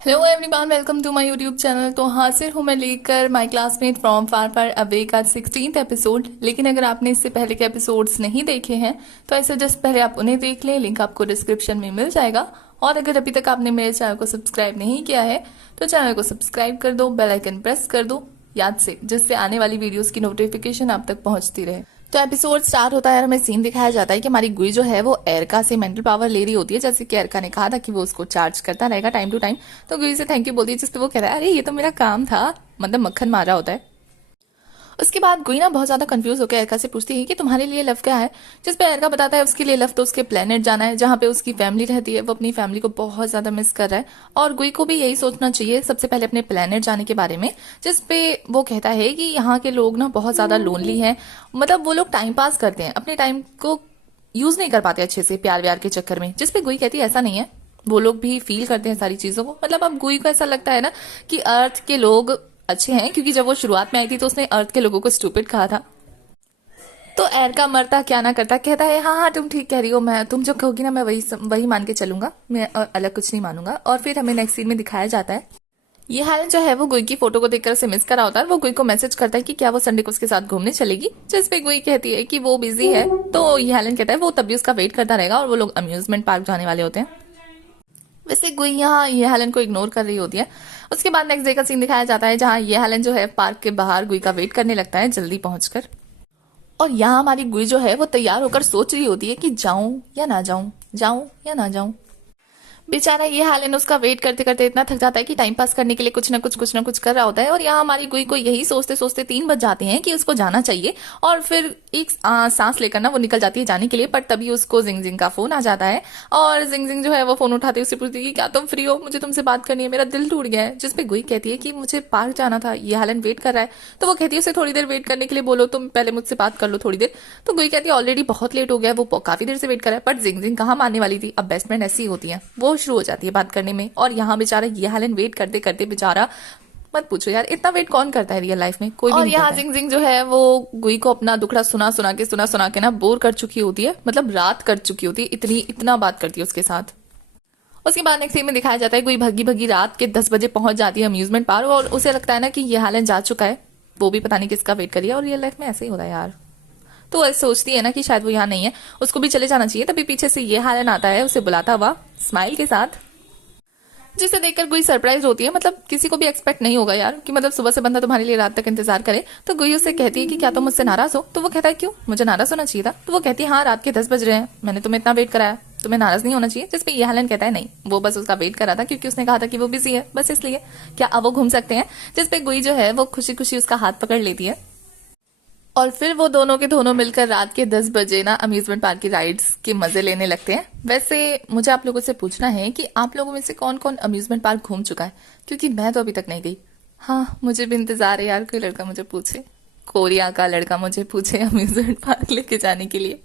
Hello everyone, welcome to my YouTube channel. तो हाजिर हूँ मैं लेकर my classmate from far far away का 16th एपिसोड। लेकिन अगर आपने इससे पहले के एपिसोड्स नहीं देखे हैं तो ऐसे जस्ट पहले आप उन्हें देख लें, लिंक आपको डिस्क्रिप्शन में मिल जाएगा। और अगर अभी तक आपने मेरे चैनल को सब्सक्राइब नहीं किया है तो चैनल को सब्सक्राइब कर दो, बेल आइकन प्रेस कर दो याद से, जिससे आने वाली वीडियोस की नोटिफिकेशन आप तक पहुंचती रहे। तो एपिसोड स्टार्ट होता है और हमें सीन दिखाया जाता है कि हमारी गुई जो है वो एरका से मेंटल पावर ले रही होती है, जैसे कि एरका ने कहा था कि वो उसको चार्ज करता रहेगा टाइम टू टाइम। तो गुई से थैंक यू बोलती है, जिसपे वो कह रहा है अरे ये तो मेरा काम था, मतलब मक्खन मारा होता है। उसके बाद गुई ना बहुत ज्यादा कंफ्यूज होकर एरका से पूछती है कि तुम्हारे लिए लव क्या है, जिस पे एरका बताता है उसके लिए लव तो उसके प्लेनेट जाना है जहाँ पे उसकी फैमिली रहती है। वो अपनी फैमिली को बहुत ज्यादा मिस कर रहा है और गुई को भी यही सोचना चाहिए सबसे पहले अपने प्लेनेट जाने के बारे में, जिस पे वो कहता है कि यहाँ के लोग ना बहुत ज्यादा लोनली हैं। मतलब वो लोग टाइम पास करते हैं, अपने टाइम को यूज नहीं कर पाते अच्छे से प्यार व्यार के चक्कर में। जिस पे गुई कहती है ऐसा नहीं है, वो लोग भी फील करते हैं सारी चीजों को। मतलब अब गुई को ऐसा लगता है ना कि अर्थ के लोग अच्छे हैं, क्योंकि जब वो शुरुआत में आई थी तो उसने अर्थ के लोगों को स्टूपिड कहा था। तो एरका मरता क्या ना करता कहता है हाँ हाँ तुम ठीक कह रही हो, मैं तुम जो कहोगी ना मैं वही मान के चलूंगा, मैं और अलग कुछ नहीं मानूंगा। और फिर हमें नेक्स्ट सीन में दिखाया जाता है ये हालन जो है वो गुई की फोटो को देखकर उसे मिस करा होता है। वो गुई को मैसेज करता है कि क्या वो संडे को उसके साथ घूमने चलेगी, जिस पे गुई कहती है कि वो बिजी है। तो ये हालन कहता है वो तब भी उसका वेट करता रहेगा और वो लोग अम्यूजमेंट पार्क जाने वाले होते हैं। वैसे गुई यहाँ ये हेलन को इग्नोर कर रही होती है। उसके बाद नेक्स्ट डे का सीन दिखाया जाता है जहाँ ये हेलन जो है पार्क के बाहर गुई का वेट करने लगता है जल्दी पहुंचकर। और यहाँ हमारी गुई जो है वो तैयार होकर सोच रही होती है कि जाऊं या ना जाऊं, जाऊं या ना जाऊं। बेचारा ये हालन उसका वेट करते करते इतना थक जाता है कि टाइम पास करने के लिए कुछ ना कुछ कर रहा होता है। और यहाँ हमारी गुई को यही सोचते सोचते 3 बज जाते हैं कि उसको जाना चाहिए। और फिर एक सांस लेकर ना वो निकल जाती है जाने के लिए, पर तभी उसको जिंग जिंग का फोन आ जाता है। और जिंग जिंग जो है वो फोन उठाते उससे पूछती है कि क्या तुम फ्री हो, मुझे तुमसे बात करनी है, मेरा दिल टूट गया है। जिसपे गुई कहती है कि मुझे पार्क जाना था, ये हालन वेट कर रहा है। तो वो कहती है उसे थोड़ी देर वेट करने के लिए बोलो, तुम पहले मुझसे बात कर लो थोड़ी देर। तो गुई कहती है ऑलरेडी बहुत लेट हो गया, वो काफी देर से वेट कर रहा है। पर जिंग जिंग कहाँ मानने वाली थी, अब बेस्ट फ्रेंड ऐसी होती है, वो शुरू हो जाती है बात करने में। और यहाँ बेचारा ये हालन वेट करते करते बेचारा मत पूछो यार, इतना वेट कौन करता है रियल लाइफ में, कोई भी नहीं करता है। और यहाँ जिंग जिंग जो है वो गुई को अपना दुखड़ा सुना सुना के ना बोर कर चुकी होती है, मतलब रात कर चुकी होती है, इतना बात करती है उसके साथ। उसके बाद नेक्स्ट सीन में दिखाया जाता है कोई भगी भगी रात के 10 बजे पहुंच जाती है अम्यूजमेंट पार्क और उसे लगता है ना कि ये हालन जा चुका है, वो भी पता नहीं किसका वेट करिए। और रियल लाइफ में ऐसे ही होता है यार। तो ऐसे सोचती है ना कि शायद वो यहाँ नहीं है, उसको भी चले जाना चाहिए। तभी पीछे से ये हालन आता है उसे बुलाता हुआ स्माइल के साथ, जिसे देखकर गुई सरप्राइज होती है। मतलब किसी को भी एक्सपेक्ट नहीं होगा यार कि मतलब सुबह से बंदा तुम्हारे लिए रात तक इंतजार करे। तो गुई उससे कहती है कि क्या तुम मुझसे नाराज हो। तो वो कहता है क्यों, मुझे नाराज होना चाहिए था। तो वो कहती है हाँ रात के 10 बज रहे हैं, मैंने तुम्हें इतना वेट कराया, तुम्हें नाराज नहीं होना चाहिए। जिसपे ये हालन कहता है नहीं, वो बस उसका वेट कर रहा था क्योंकि उसने कहा था कि वो बिजी है, बस इसलिए। क्या अब वो घूम सकते हैं। जिसपे गुई जो है वो खुशी खुशी उसका हाथ पकड़ लेती है और फिर वो दोनों के दोनों मिलकर रात के 10 बजे ना अम्यूजमेंट पार्क की राइड्स के मजे लेने लगते हैं। वैसे मुझे आप लोगों से पूछना है कि आप लोगों में से कौन कौन अम्यूजमेंट पार्क घूम चुका है, क्योंकि मैं तो अभी तक नहीं गई। हाँ मुझे भी इंतजार है यार, कोई लड़का मुझे पूछे, कोरिया का लड़का मुझे पूछे अम्यूजमेंट पार्क लेके जाने के लिए।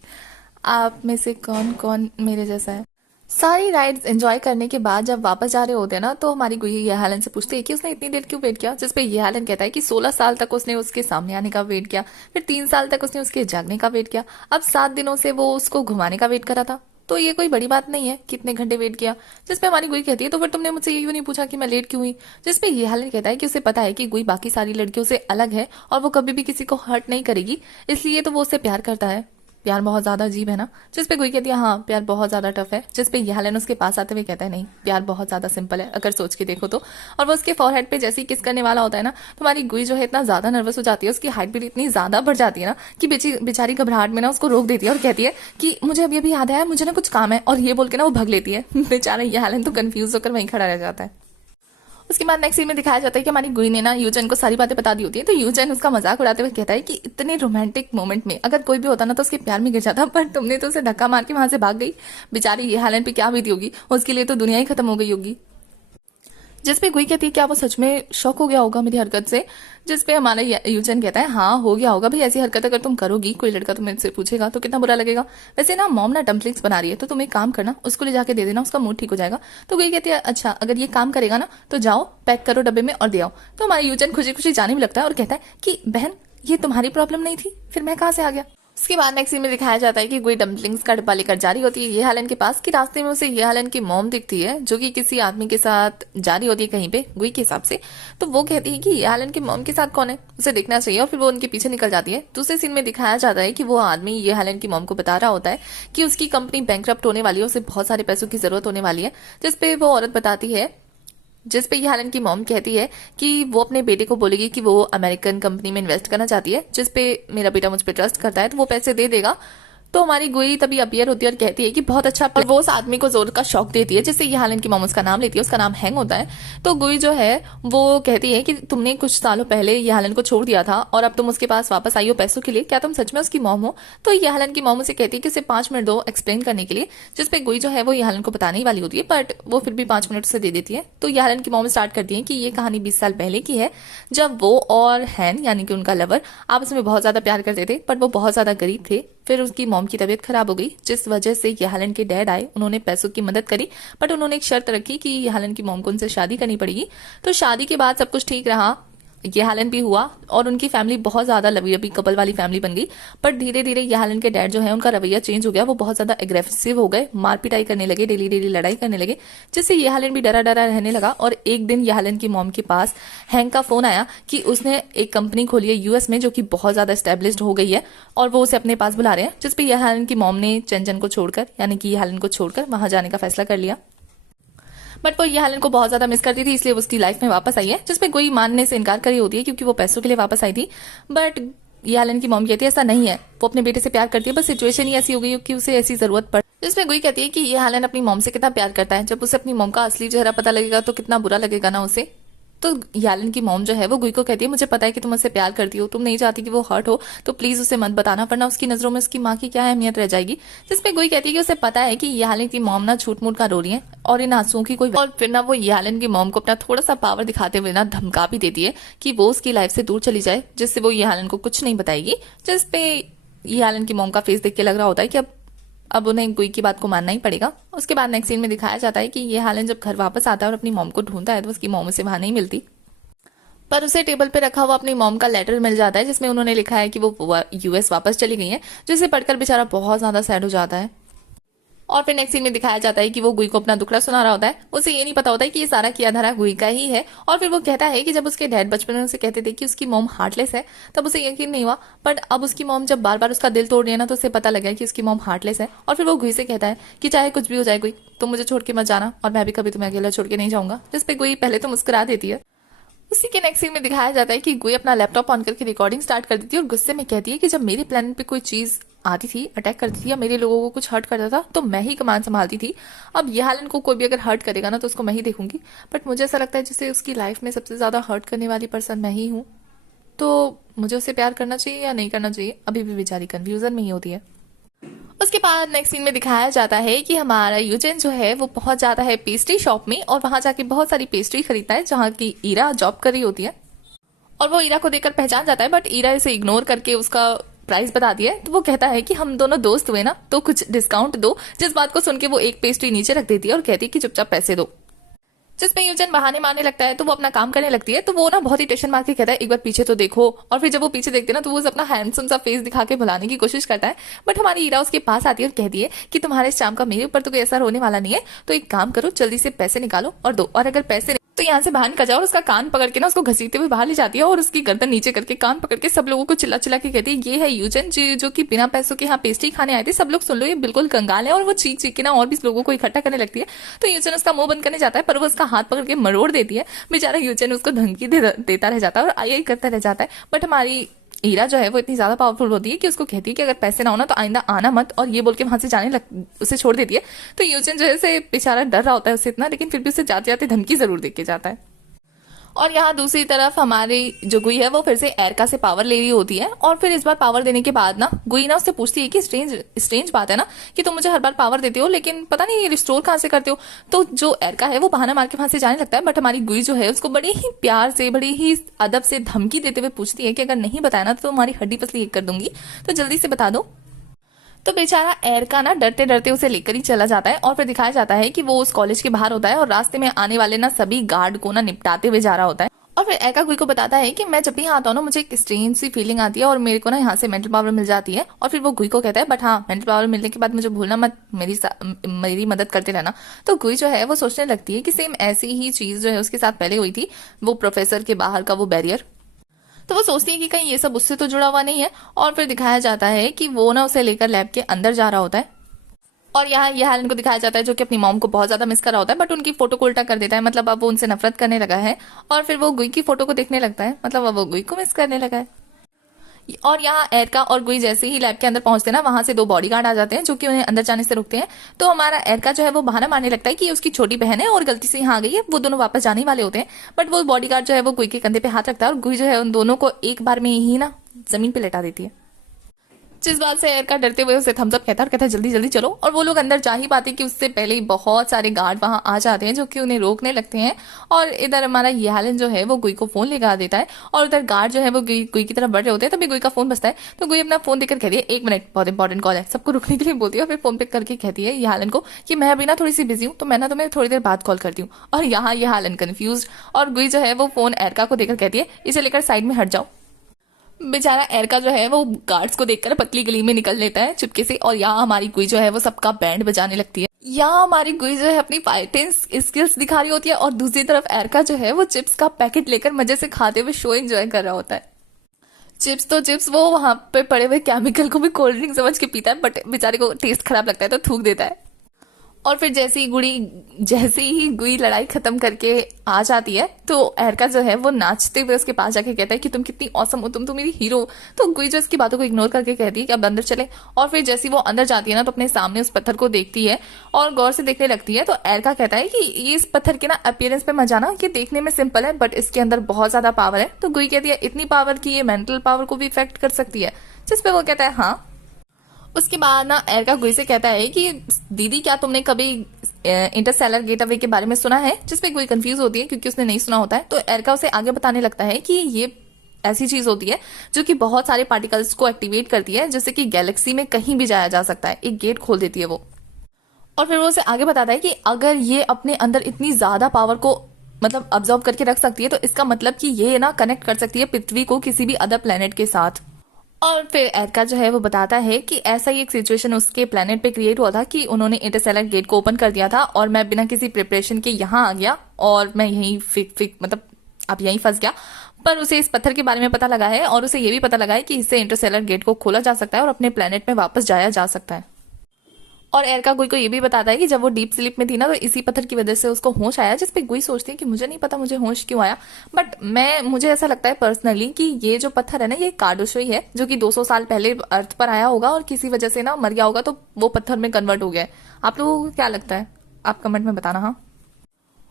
आप में से कौन कौन मेरे जैसा है। सारी राइड्स एंजॉय करने के बाद जब वापस जा रहे होते हैं ना तो हमारी गुई ये हालन से पूछती है कि उसने इतनी देर क्यों वेट किया। जिसपे ये हालन कहता है कि 16 साल तक उसने उसके सामने आने का वेट किया, फिर 3 साल तक उसने उसके जागने का वेट किया, अब 7 दिनों से वो उसको घुमाने का वेट करा था। तो ये कोई बड़ी बात नहीं है कितने घंटे वेट किया। जिसपे हमारी गुई कहती है तो फिर तुमने मुझसे ये क्यों नहीं पूछा कि मैं लेट क्यों हुई। जिसपे ये हालन कहता है कि उसे पता है कि गुई बाकी सारी लड़कियों से अलग है और वो कभी भी किसी को हर्ट नहीं करेगी, इसलिए तो वो उससे प्यार करता है। प्यार बहुत ज्यादा अजीब है ना। जिसपे कोई कहती है हाँ प्यार बहुत ज्यादा टफ है। जिसपे ये हालन उसके पास आते हुए कहता है नहीं, प्यार बहुत ज्यादा सिंपल है अगर सोच के देखो तो। और वो उसके फॉरहेड पे जैसे ही किस करने वाला होता है ना तो हमारी गुई जो है इतना ज्यादा नर्वस हो जाती है, उसकी हार्ट बीट इतनी ज्यादा बढ़ जाती है ना कि बेचारी घबराहट में ना उसको रोक देती है और कहती है कि मुझे अभी अभी याद आया, मुझे ना कुछ काम है, और ये बोल के ना वो भग लेती है। बेचारा ये हालन तो कंफ्यूज होकर वहीं खड़ा रह जाता है। उसके बाद नेक्स्ट सीन में दिखाया जाता है कि हमारी गुई ने ना यूजन को सारी बातें बता दी होती है। तो यूजन उसका मजाक उड़ाते हुए कहता है कि इतने रोमांटिक मोमेंट में अगर कोई भी होता ना तो उसके प्यार में गिर जाता, पर तुमने तो उसे धक्का मार के वहां से भाग गई। बेचारी ये हालन पे क्या बीती होगी, उसके लिए तो दुनिया ही खत्म हो गई होगी। जिसपे गुई कहती है क्या वो सच में शॉक हो गया होगा मेरी हरकत से। जिसपे हमारा यूजन कहता है हाँ हो गया होगा भाई, ऐसी हरकत अगर तुम करोगी कोई लड़का तुमसे पूछेगा तो कितना बुरा लगेगा। वैसे ना मॉम ना डम्पलिंग्स बना रही है तो तुम एक काम करना, उसको ले जाके दे देना, उसका मूड ठीक हो जाएगा। तो गुई कहती है अच्छा अगर ये काम करेगा ना तो जाओ पैक करो डब्बे में और दे आओ। तो हमारा यूजन खुशी खुशी जाने में लगता है और कहता है कि बहन ये तुम्हारी प्रॉब्लम नहीं थी, फिर मैं कहाँ से आ गया। उसके बाद नेक्स्ट सीन में दिखाया जाता है कि गुई डम्पलिंग्स का डिब्बा लेकर जा रही होती है ये हालन के पास, कि रास्ते में उसे ये हालन की मॉम दिखती है जो कि किसी आदमी के साथ जा रही होती है कहीं पे गुई के हिसाब से। तो वो कहती है कि ये हालन की मॉम के साथ कौन है, उसे देखना चाहिए, और फिर वो उनके पीछे निकल जाती है। दूसरे सीन में दिखाया जाता है कि वो आदमी ये हालन की मॉम को बता रहा होता है कि उसकी कंपनी बैंकरप्ट होने वाली है, उसे बहुत सारे पैसों की जरूरत होने वाली है, जिसपे वो औरत बताती है, जिस पे ये हालन की मॉम कहती है कि वो अपने बेटे को बोलेगी कि वो अमेरिकन कंपनी में इन्वेस्ट करना चाहती है, जिस पे मेरा बेटा मुझ पे ट्रस्ट करता है तो वो पैसे दे देगा। तो हमारी गुई तभी अपीयर होती है और कहती है कि बहुत अच्छा, और वो उस आदमी को जोर का शौक देती है, जिससे ये हालन की मॉम उसका नाम लेती है, उसका नाम हैंग होता है। तो गुई जो है वो कहती है कि तुमने कुछ सालों पहले ये हालन को छोड़ दिया था और अब तुम उसके पास वापस आई हो पैसों के लिए, क्या तुम सच में उसकी मॉम हो? तो ये हालन की मॉम उसे कहती है कि उसे 5 मिनट दो एक्सप्लेन करने के लिए, जिसपे गुई जो है वो ये हालन को बताने ही वाली होती है, बट वो फिर भी 5 मिनट उसे दे देती है। तो ये हालन की मॉम स्टार्ट करती है कि ये कहानी 20 साल पहले की है, जब वो और हैन यानी कि उनका लवर आपस में बहुत ज्यादा प्यार करते थे, बट वो बहुत ज्यादा गरीब थे। फिर उसकी मॉम की तबीयत खराब हो गई, जिस वजह से ये हालन के डैड आए, उन्होंने पैसों की मदद करी, बट उन्होंने एक शर्त रखी कि ये हालन की मॉम को उनसे शादी करनी पड़ेगी। तो शादी के बाद सब कुछ ठीक रहा, ये हालन भी हुआ और उनकी फैमिली बहुत ज्यादा लवी कपल वाली फैमिली बन गई। बट धीरे धीरे ये हालन के डैड जो है उनका रवैया चेंज हो गया, वो बहुत ज्यादा एग्रेसिव हो गए, मार पिटाई करने लगे, डेली डेली लड़ाई करने लगे, जिससे ये हालन भी डरा डरा रहने लगा। और एक दिन ये हालन की मॉम के पास हैंक का फोन आया कि उसने एक कंपनी खोली है यूएस में जो कि बहुत ज्यादा एस्टेब्लिश्ड हो गई है और वो उसे अपने पास बुला रहे हैं, जिसपे ये हालन की मॉम ने चंचन को छोड़कर यानी कि ये हालन को छोड़कर वहां जाने का फैसला कर लिया। बट वो ये हालन को बहुत ज्यादा मिस करती थी, इसलिए उसकी लाइफ में वापस आई है, जिसपे कोई मानने से इनकार करी होती है क्योंकि वो पैसों के लिए वापस आई थी। बट ये हालन की मॉम कहती है ऐसा नहीं है, वो अपने बेटे से प्यार करती है, बस सिचुएशन ही ऐसी हो गई कि उसे ऐसी जरूरत पड़, जिसमें गुई कहती है कि ये हालन अपनी मॉम से कितना प्यार करता है, जब उसे अपनी मॉम का असली चेहरा पता लगेगा तो कितना बुरा लगेगा ना उसे। तो यालन की मॉम जो है वो गुई को कहती है मुझे पता है कि तुम उससे प्यार करती हो, तुम नहीं चाहती कि वो हर्ट हो, तो प्लीज उसे मत बताना, वरना उसकी नजरों में उसकी माँ की क्या अहमियत रह जाएगी। जिसपे गुई कहती है कि उसे पता है कि यालन की मॉम ना झूठ मूठ का रो रही है और इन आंसुओं की कोई, और फिर ना वो यालन की मॉम को अपना थोड़ा सा पावर दिखाते हुए ना धमका भी देती है कि वो उसकी लाइफ से दूर चली जाए, जिससे वो यालन को कुछ नहीं बताएगी। जिसपे यालन की मॉम का फेस देख के लग रहा होता है कि अब उन्हें गुई की बात को मानना ही पड़ेगा। उसके बाद नेक्स्ट सीन में दिखाया जाता है कि ये हालन जब घर वापस आता है और अपनी मॉम को ढूंढता है तो उसकी मॉम उसे वहां नहीं मिलती, पर उसे टेबल पे रखा हुआ अपनी मॉम का लेटर मिल जाता है, जिसमें उन्होंने लिखा है कि वो यूएस वापस चली गई है, जिसे पढ़कर बेचारा बहुत ज्यादा सैड हो जाता है। और फिर नेक्स्ट सीन में दिखाया जाता है कि वो गुई को अपना दुखड़ा सुना रहा होता है, उसे ये नहीं पता होता है कि ये सारा किया धरा गुई का ही है। और फिर वो कहता है कि जब उसके डैड बचपन में उसे कहते थे कि उसकी मॉम हार्टलेस है, तब उसे यकीन नहीं हुआ, बट अब उसकी मॉम जब बार बार उसका दिल तोड़ रही है ना, तो उसे पता लगा कि उसकी मॉम हार्टलेस है। और फिर वो गुई से कहता है कि चाहे कुछ भी हो जाए गुई, तुम मुझे छोड़ के मत जाना और मैं भी कभी तुम्हें अकेला छोड़ के नहीं जाऊंगा। जिसपे गुई पहले तो मुस्कुरा देती है। उसी के नेक्स्ट सीन में दिखाया जाता है कि गुई अपना लैपटॉप ऑन करके रिकॉर्डिंग स्टार्ट कर देती है और गुस्से में कहती है कि जब मेरे प्लेनेट पे कोई चीज आती थी, अटैक करती थी या मेरे लोगों को कुछ हर्ट करता था, तो मैं ही कमान संभालती थी। अब ये हालन को कोई भी अगर हर्ट करेगा ना तो उसको मैं ही देखूंगी, बट मुझे ऐसा लगता है जैसे उसकी लाइफ में सबसे ज्यादा हर्ट करने वाली पर्सन मैं ही हूँ। तो मुझे उसे प्यार करना चाहिए या नहीं करना चाहिए, अभी भी बेचारी कंफ्यूजन में ही होती है। उसके बाद नेक्स्ट सीन में दिखाया जाता है कि हमारा यूजेन जो है वो पहुंच जाता है पेस्ट्री शॉप में और वहां जाके बहुत सारी पेस्ट्री खरीदता है जहां की ईरा जॉब कर रही होती है। और वो ईरा को देखकर पहचान जाता है, बट ईरा इसे इग्नोर करके उसका प्राइस बताती है। तो वो कहता है कि हम दोनों दोस्त हुए ना, तो कुछ डिस्काउंट दो। जिस बात को सुन के वो एक पेस्ट्री नीचे रख देती है और कहती है कि चुपचाप पैसे दो। जिसमें यूजन बहाने मारने लगता है, तो वो अपना काम करने लगती है। तो वो ना बहुत ही टेंशन मार के कहता है एक बार पीछे तो देखो। और फिर जब वो पीछे देखते हैं ना तो वो अपना हैंडसम सा फेस दिखा के भुलाने की कोशिश करता है, बट हमारी ईरा उसके पास आती है और कहती है कि तुम्हारे इस शाम का मेरे ऊपर तो कोई असर होने वाला नहीं है, तो एक काम करो जल्दी से पैसे निकालो और दो, और अगर पैसे तो यहाँ से बाहर निकल जाओ। और उसका कान पकड़ के ना उसको घसीटते हुए बाहर ले जाती है और उसकी गर्दन नीचे करके कान पकड़ के सब लोगों को चिल्ला चिल्ला के कहती है ये है यूजन जी जो कि बिना पैसों के यहाँ पेस्ट्री खाने आए थे, सब लोग सुन लो ये बिल्कुल कंगाल है। और वो चीख चीख के ना और भी लोगों को इकट्ठा करने लगती है। तो यूजन उसका मुंह बंद करने जाता है, पर वो उसका हाथ पकड़ के मरोड़ देती है। बेचारा यूजन उसको धमकी देता रह जाता है और आई करता रह जाता है। बट हमारी ईरा जो है वो इतनी ज्यादा पावरफुल होती है कि उसको कहती है कि अगर पैसे ना हो ना तो आइंदा आना मत, और ये बोल के वहां से उसे छोड़ देती है। तो यूजन जो है बेचारा डर रहा होता है उससे इतना, लेकिन फिर भी उसे जाते जाते धमकी जरूर दे के जाता है। और यहाँ दूसरी तरफ हमारी जो गुई है वो फिर से एरका से पावर ले रही होती है। और फिर इस बार पावर देने के बाद ना गुई ना उससे पूछती है कि स्ट्रेंज बात है ना कि तुम मुझे हर बार पावर देते हो, लेकिन पता नहीं ये रिस्टोर कहाँ से करते हो। तो जो एरका है वो बहाना मार के वहां से जाने लगता है, बट हमारी गुई जो है उसको बड़ी ही प्यार से बड़ी ही अदब से धमकी देते हुए पूछती है कि अगर नहीं बताया ना तो तुम्हारी हड्डी पसली एक कर दूंगी, तो जल्दी से बता दो। तो बेचारा एरका ना डरते डरते उसे लेकर ही चला जाता है। और फिर दिखाया जाता है कि वो उस कॉलेज के बाहर होता है और रास्ते में आने वाले ना सभी गार्ड को ना निपटाते हुए जा रहा होता है। और फिर एरका गुई को बताता है कि मैं जब भी यहाँ आता हूँ ना मुझे एक स्ट्रेंज सी फीलिंग आती है और मेरे को ना यहाँ से मेंटल पावर मिल जाती है। और फिर वो गुई को कहता है बट हाँ मेंटल पावर मिलने के बाद मुझे भूलना मत, मेरी मदद करते रहना। तो गुई जो है वो सोचने लगती है कि सेम ऐसी ही चीज जो है उसके साथ पहले हुई थी, वो प्रोफेसर के बाहर का वो बैरियर। तो वो सोचती है कि कहीं ये सब उससे तो जुड़ा हुआ नहीं है। और फिर दिखाया जाता है कि वो ना उसे लेकर लैब के अंदर जा रहा होता है। और यहाँ ये हेलन को दिखाया जाता है जो कि अपनी मॉम को बहुत ज्यादा मिस कर रहा होता है, बट उनकी फोटो को उल्टा कर देता है, मतलब अब वो उनसे नफरत करने लगा है। और फिर वो गुई की फोटो को देखने लगता है, मतलब अब वो गुई को मिस करने लगा है। और यहाँ एरका और गुई जैसे ही लैब के अंदर पहुंचते हैं ना, वहां से दो बॉडीगार्ड आ जाते हैं जो कि उन्हें अंदर जाने से रोकते हैं। तो हमारा एरका जो है वो बहाना मारने लगता है कि उसकी छोटी बहन है और गलती से यहाँ आ गई है, वो दोनों वापस जाने वाले होते हैं। बट वो बॉडीगार्ड जो है वो गुई के कंधे पे हाथ रखता है और गुई जो है उन दोनों को एक बार में ही ना जमीन पे लेटा देती है। जिस बात से एरका डरते हुए उसे थम्स अप कहता है और कहता है जल्दी जल्दी चलो। और वो लोग अंदर जा ही पाते कि उससे पहले ही बहुत सारे गार्ड वहां आ जाते हैं जो कि उन्हें रोकने लगते हैं। और इधर हमारा यालन जो है वो गुई को फोन लगा देता है और उधर गार्ड जो है वो गुई की तरफ बढ़ रहे होते हैं। तभी गुई का फोन बजता है तो गुई अपना फोन देकर कहती है 1 मिनट बहुत इंपॉर्टेंट कॉल है, सबको रुकने के लिए बोलती है। और फिर फोन पे करके कहती है यालन को कि मैं अभी ना थोड़ी सी बिजी हूँ, तो मैं ना तुम्हें थोड़ी देर बाद कॉल करती हूँ। और यहाँ यालन कंफ्यूज और गुई जो है वो फोन एरका को देकर कहती है इसे लेकर साइड में हट जाओ। बेचारा एरका जो है वो गार्ड्स को देखकर पतली गली में निकल लेता है चुपके से। और यहाँ हमारी गुई जो है वो सबका बैंड बजाने लगती है। यहाँ हमारी गुई जो है अपनी फाइटिंग स्किल्स दिखा रही होती है और दूसरी तरफ एरका जो है वो चिप्स का पैकेट लेकर मजे से खाते हुए शो एंजॉय कर रहा होता है। चिप्स तो चिप्स, वो वहां पे पड़े हुए केमिकल को भी कोल्ड ड्रिंक समझ के पीता है, बट बेचारे को टेस्ट खराब लगता है तो थूक देता है। और फिर जैसे ही गुई लड़ाई खत्म करके आ जाती है तो एरका जो है वो नाचते हुए उसके पास जाके कहता है कि तुम कितनी औसम हो, तुम तो मेरी हीरो। तो गुई जो इसकी बातों को इग्नोर करके कहती है कि अब अंदर चले। और फिर जैसे वो अंदर जाती है ना तो अपने सामने उस पत्थर को देखती है और गौर से देखने लगती है। तो एरका कहता है कि ये इस पत्थर के ना अपीयरेंस पे मत जाना, कि देखने में सिंपल है बट इसके अंदर बहुत ज्यादा पावर है। तो गुई कहती है इतनी पावर की ये मेंटल पावर को भी इफेक्ट कर सकती है, जिसपे वो कहता है हाँ। उसके बाद ना एरका गुई से कहता है कि दीदी क्या तुमने कभी इंटरस्टेलर गेटअवे के बारे में सुना है, जिसपे गुई कंफ्यूज होती है क्योंकि उसने नहीं सुना होता है। तो एरका उसे आगे बताने लगता है कि ये ऐसी चीज होती है जो कि बहुत सारे पार्टिकल्स को एक्टिवेट करती है, जिससे कि गैलेक्सी में कहीं भी जाया जा सकता है, एक गेट खोल देती है वो। और फिर वो उसे आगे बताता है कि अगर ये अपने अंदर इतनी ज्यादा पावर को मतलब ऑब्जर्व करके रख सकती है तो इसका मतलब कि ये ना कनेक्ट कर सकती है पृथ्वी को किसी भी अदर प्लेनेट के साथ। और फिर एरका जो है वो बताता है कि ऐसा ही एक सिचुएशन उसके प्लेनेट पे क्रिएट हुआ था कि उन्होंने इंटरस्टेलर गेट को ओपन कर दिया था और मैं बिना किसी प्रिपरेशन के यहाँ आ गया और मैं यहीं मतलब अब यहीं फंस गया। पर उसे इस पत्थर के बारे में पता लगा है और उसे ये भी पता लगा है कि इससे इंटरस्टेलर गेट को खोला जा सकता है और अपने प्लेनेट में वापस जाया जा सकता है। और एरका गुई को ये भी बताता है कि जब वो डीप स्लीप में थी ना तो इसी पत्थर की वजह से उसको होश आया, जिसपे गुई सोचती है कि मुझे नहीं पता मुझे होश क्यों आया। बट मुझे ऐसा लगता है पर्सनली कि ये जो पत्थर है ना ये कार्डोशोई है जो कि 200 साल पहले अर्थ पर आया होगा और किसी वजह से ना मर गया होगा तो वो पत्थर में कन्वर्ट हो गया है। आप लोगों को क्या लगता है, आप कमेंट में बताना। हाँ।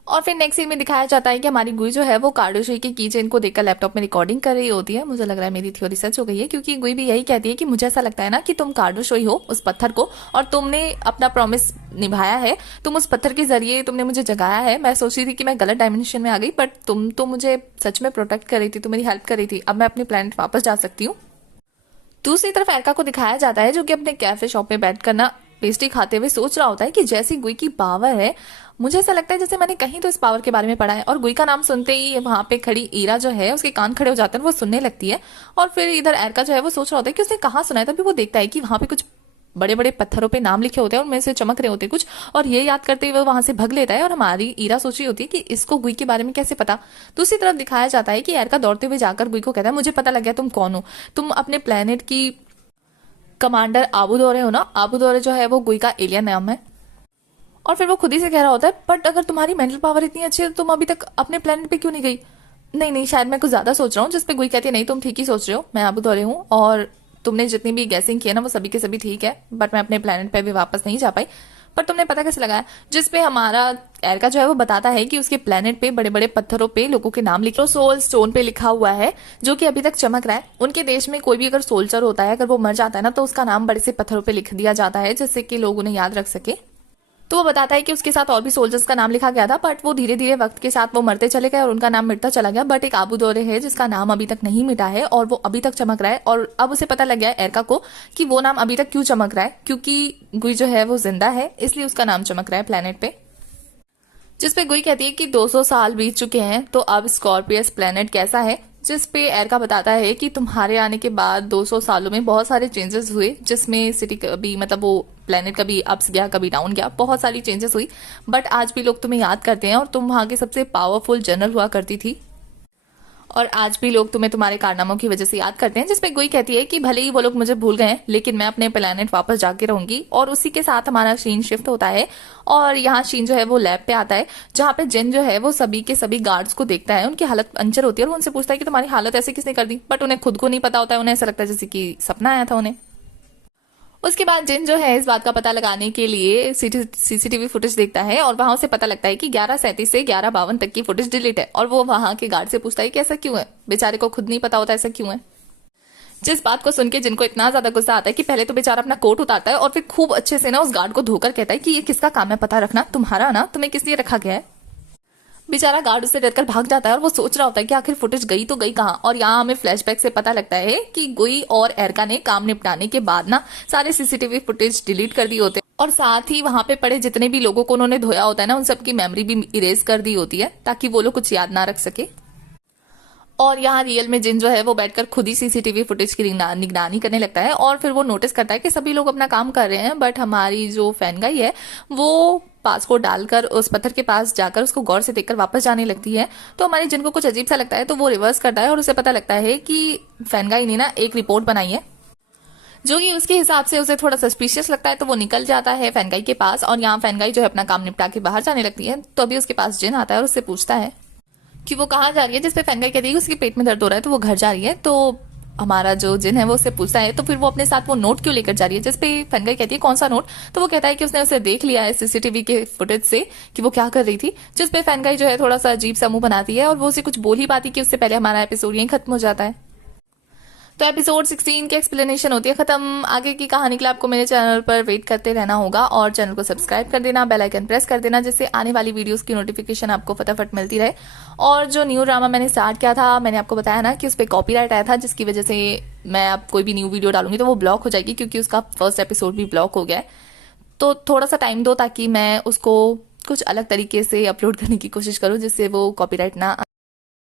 और फिर नेक्स्ट सीन में दिखाया जाता है कि हमारी गुई जो है वो कार्डोशोई की कीचेन को देखकर लैपटॉप में रिकॉर्डिंग कर रही होती है। मुझे लग रहा है मेरी थ्योरी सच हो गई है, क्योंकि गुई भी यही कहती है कि मुझे ऐसा लगता है ना कि तुम कार्डोशोई हो उस पत्थर को और तुमने अपना प्रॉमिस निभाया है। तुम उस पत्थर के जरिए तुमने मुझे जगाया है। मैं सोच रही थी कि मैं गलत डायमेंशन में आ गई, बट तुम तो मुझे सच में प्रोटेक्ट कर रही थी, तुम मेरी हेल्प कर रही थी। अब मैं अपने प्लेनेट वापस जा सकती हूँ। दूसरी तरफ एरका को दिखाया जाता है जो कि अपने कैफे शॉप में बैठ कर ना पेस्ट्री खाते हुए सोच रहा होता है कि जैसी गुई की पावर है, मुझे ऐसा लगता है जैसे मैंने कहीं तो इस पावर के बारे में पढ़ा है। और गुई का नाम सुनते ही वहां पे खड़ी ईरा जो है उसके कान खड़े हो जाते हैं, वो सुनने लगती है। और फिर इधर एरका जो है वो सोच रहा होता है कि उसने कहाँ सुना है। तभी वो देखता है कि वहां पे कुछ बड़े बड़े पत्थरों पे नाम लिखे होते हैं और उनमें से चमक रहे होते हैं कुछ, और ये याद करते हुए वहां से भग लेता है। और हमारी ईरा सोच रही होती है कि इसको गुई के बारे में कैसे पता। दूसरी तरफ दिखाया जाता है कि एरका दौड़ते हुए जाकर गुई को कहता है मुझे पता लग गया तुम कौन हो, तुम अपने प्लेनेट की कमांडर आबूदोरे हो ना। आबूदोरे जो है वो गुई का एलियन नाम है। और फिर वो खुद ही से कह रहा होता है बट अगर तुम्हारी मेंटल पावर इतनी अच्छी है तो तुम अभी तक अपने प्लेनेट पे क्यों नहीं गई। नहीं शायद मैं कुछ ज्यादा सोच रहा हूँ। जिसपे गुई कहती है नहीं तुम ठीक ही सोच रहे हो, मैं आबूदोरे हूँ और तुमने जितनी भी गैसिंग की है ना वो सभी के सभी ठीक है, बट मैं अपने प्लेनेट पे भी वापस नहीं जा पाई। पर तुमने पता कैसे लगाया। जिसपे हमारा एरका जो है वो बताता है कि उसके प्लेनेट पे बड़े बड़े पत्थरों पे लोगों के नाम लिखे, सोल स्टोन पे लिखा हुआ है जो कि अभी तक चमक रहा है। उनके देश में कोई भी अगर सोल्जर होता है, अगर वो मर जाता है ना तो उसका नाम बड़े से पत्थरों पे लिख दिया जाता है जिससे कि लोग उन्हें याद रख सके। तो वो बताता है कि उसके साथ और भी सोल्जर्स का नाम लिखा गया था, बट वो धीरे धीरे वक्त के साथ वो मरते चले गए और उनका नाम मिटता चला गया। बट एक आबूदोरे है जिसका नाम अभी तक नहीं मिटा है और वो अभी तक चमक रहा है। और अब उसे पता लग गया है एरका को कि वो नाम अभी तक क्यों चमक रहा है, क्योंकि गुई जो है वो जिंदा है इसलिए उसका नाम चमक रहा है प्लेनेट पे। जिसपे गुई कहती है कि 200 साल बीत चुके हैं तो अब स्कॉर्पियस प्लेनेट कैसा है। जिस पे एरका बताता है कि तुम्हारे आने के बाद 200 सालों में बहुत सारे चेंजेस हुए, जिसमें सिटी कभी मतलब वो प्लेनेट कभी अप्स गया कभी डाउन गया, बहुत सारी चेंजेस हुई, बट आज भी लोग तुम्हें याद करते हैं और तुम वहां के सबसे पावरफुल जनरल हुआ करती थी और आज भी लोग तुम्हें तुम्हारे कारनामों की वजह से याद करते हैं। जिसपे गुई कहती है कि भले ही वो लोग मुझे भूल गए हैं लेकिन मैं अपने प्लेनेट वापस जाके रहूंगी। और उसी के साथ हमारा शीन शिफ्ट होता है और यहाँ शीन जो है वो लैब पे आता है, जहाँ पे जिन जो है वो सभी के सभी गार्ड्स को देखता है, उनकी हालत पंचर होती है और वो उनसे पूछता है कि तुम्हारी हालत ऐसे किसने कर दी, बट उन्हें खुद को नहीं पता होता है, उन्हें ऐसा लगता है जैसे कि सपना आया था उन्हें। उसके बाद जिन जो है इस बात का पता लगाने के लिए सीसीटीवी फुटेज देखता है और वहां उसे पता लगता है कि 11:37 से 11:52 तक की फुटेज डिलीट है। और वो वहां के गार्ड से पूछता है कि ऐसा क्यों है, बेचारे को खुद नहीं पता होता ऐसा क्यों है। जिस बात को सुन के जिनको इतना ज्यादा गुस्सा आता है कि पहले तो बेचारा अपना कोट उतारता है और फिर खूब अच्छे से ना उस गार्ड को धोकर कहता है कि ये किसका काम है पता रखना, तुम्हारा ना, तुम्हें किस लिए रखा गया है। बेचारा गार्ड उससे डरकर भाग जाता है और वो सोच रहा होता है कि आखिर फुटेज गई तो गई कहाँ। और यहाँ हमें फ्लैशबैक से पता लगता है कि गुई और एरका ने काम निपटाने के बाद ना सारे सीसीटीवी फुटेज डिलीट कर दिए होते हैं और साथ ही वहां पे पड़े जितने भी लोगों को उन्होंने धोया होता है ना, उन सबकी मेमोरी भी इरेज कर दी होती है ताकि वो लोग कुछ याद ना रख सके। और यहाँ रियल में जिन जो है वो बैठकर खुद ही सीसीटीवी फुटेज की निगरानी करने लगता है और फिर वो नोटिस करता है कि सभी लोग अपना काम कर रहे हैं, बट हमारी जो फैनगाई है वो पास को डालकर उस पत्थर के पास जाकर उसको गौर से देखकर वापस जाने लगती है। तो हमारी जिनको कुछ अजीब सा लगता है तो वो रिवर्स करता है और उसे पता लगता है कि फैनगाई ने ना एक रिपोर्ट बनाई है जो कि उसके हिसाब से उसे थोड़ा सस्पिशियस लगता है। तो वो निकल जाता है फैनगाई के पास और यहाँ फैनगाई जो है अपना काम निपटा के बाहर जाने लगती है। तो अभी उसके पास जिन आता है और उससे पूछता है कि वो कहाँ जा रही है, जिसपे फैनगाई कहती है कि उसके पेट में दर्द हो रहा है तो वो घर जा रही है। तो हमारा जो जिन है वो उससे पूछता है तो फिर वो अपने साथ वो नोट क्यों लेकर जा रही है, जिसपे फैनगाई कहती है कौन सा नोट। तो वो कहता है कि उसने उसे देख लिया है सीसीटीवी के फुटेज से कि वो क्या कर रही थी। जिसपे फैनगाई जो है थोड़ा सा अजीब सा मुंह बनाती है और वो उसे कुछ बोल ही पाती कि उससे पहले हमारा एपिसोड यहीं खत्म हो जाता है। तो एपिसोड 16 की एक्सप्लेनेशन होती है खत्म। आगे की कहानी के लिए आपको मेरे चैनल पर वेट करते रहना होगा और चैनल को सब्सक्राइब कर देना, बेल आइकन प्रेस कर देना, जिससे आने वाली वीडियोस की नोटिफिकेशन आपको फटाफट मिलती रहे। और जो न्यू ड्रामा मैंने स्टार्ट किया था, मैंने आपको बताया ना कि उस पर कॉपीराइट आया था, जिसकी वजह से मैं अब कोई भी न्यू वीडियो डालूंगी तो वो ब्लॉक हो जाएगी क्योंकि उसका फर्स्ट एपिसोड भी ब्लॉक हो गया है। तो थोड़ा सा टाइम दो ताकि मैं उसको कुछ अलग तरीके से अपलोड करने की कोशिश करूँ जिससे वो कॉपीराइट ना